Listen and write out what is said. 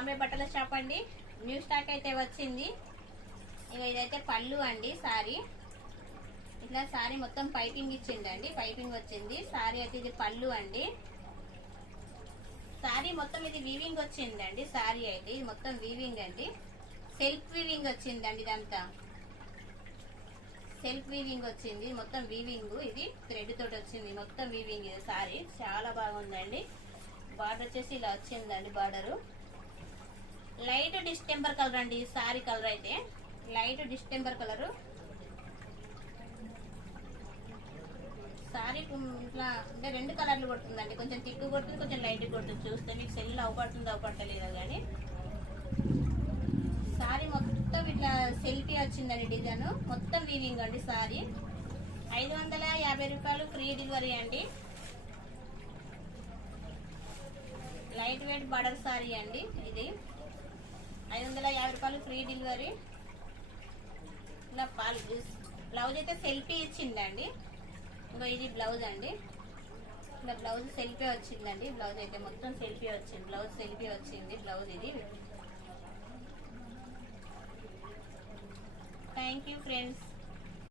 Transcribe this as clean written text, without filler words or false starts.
బాంబే బట్టల షాప్ అండి. New stock అయితే వచ్చింది. ఇక ఇదైతే పళ్ళు అండి. సారీ ఇట్లా సారీ మొత్తం పైపింగ్ ఇచ్చిందండి. పైపింగ్ వచ్చింది. సారీ అయితే ఇది పళ్ళు అండి. సారీ మొత్తం ఇది వీవింగ్ వచ్చిందండి. సారీ అయితే ఇది మొత్తం వీవింగ్ అండి. సెల్ఫ్ వీవింగ్ వచ్చిందండి. ఇదంతా సెల్ఫ్ వీవింగ్ వచ్చింది. మొత్తం వీవింగ్, ఇది థ్రెడ్ తోటి వచ్చింది. మొత్తం వీవింగ్ ఇది సారీ చాలా బాగుందండి. బార్డర్ వచ్చేసి ఇలా వచ్చిందండి. బార్డరు లైట్ డిస్టెంబర్ కలర్ అండి. సారీ కలర్ అయితే లైట్ డిస్టెంబర్ కలరు. సారీ ఇట్లా అంటే 2 కలర్లు కొడుతుందండి. కొంచెం థిక్ కొడుతుంది, కొంచెం లైట్ కొడుతుంది. చూస్తే మీకు సెల్ అవపడుతుంది అవపడలేదో కానీ సారీ మొత్తం ఇట్లా సెల్ఫీ వచ్చిందండి. డిజైన్ మొత్తం వీవింగ్ అండి. సారీ 550 రూపాయలు ఫ్రీ డెలివరీ అండి. లైట్ వెయిట్ బార్డర్ సారీ అండి. ఇది 550 రూపాయలు ఫ్రీ డెలివరీ. ఇలా బ్లౌజ్ అయితే సెల్ఫీ ఇచ్చిందండి. ఇంకో ఇది బ్లౌజ్ అండి. ఇలా బ్లౌజ్ సెల్ఫీ వచ్చిందండి. బ్లౌజ్ అయితే మొత్తం సెల్ఫీ వచ్చింది. బ్లౌజ్ సెల్ఫీ వచ్చింది. బ్లౌజ్ ఇది. Thank you friends.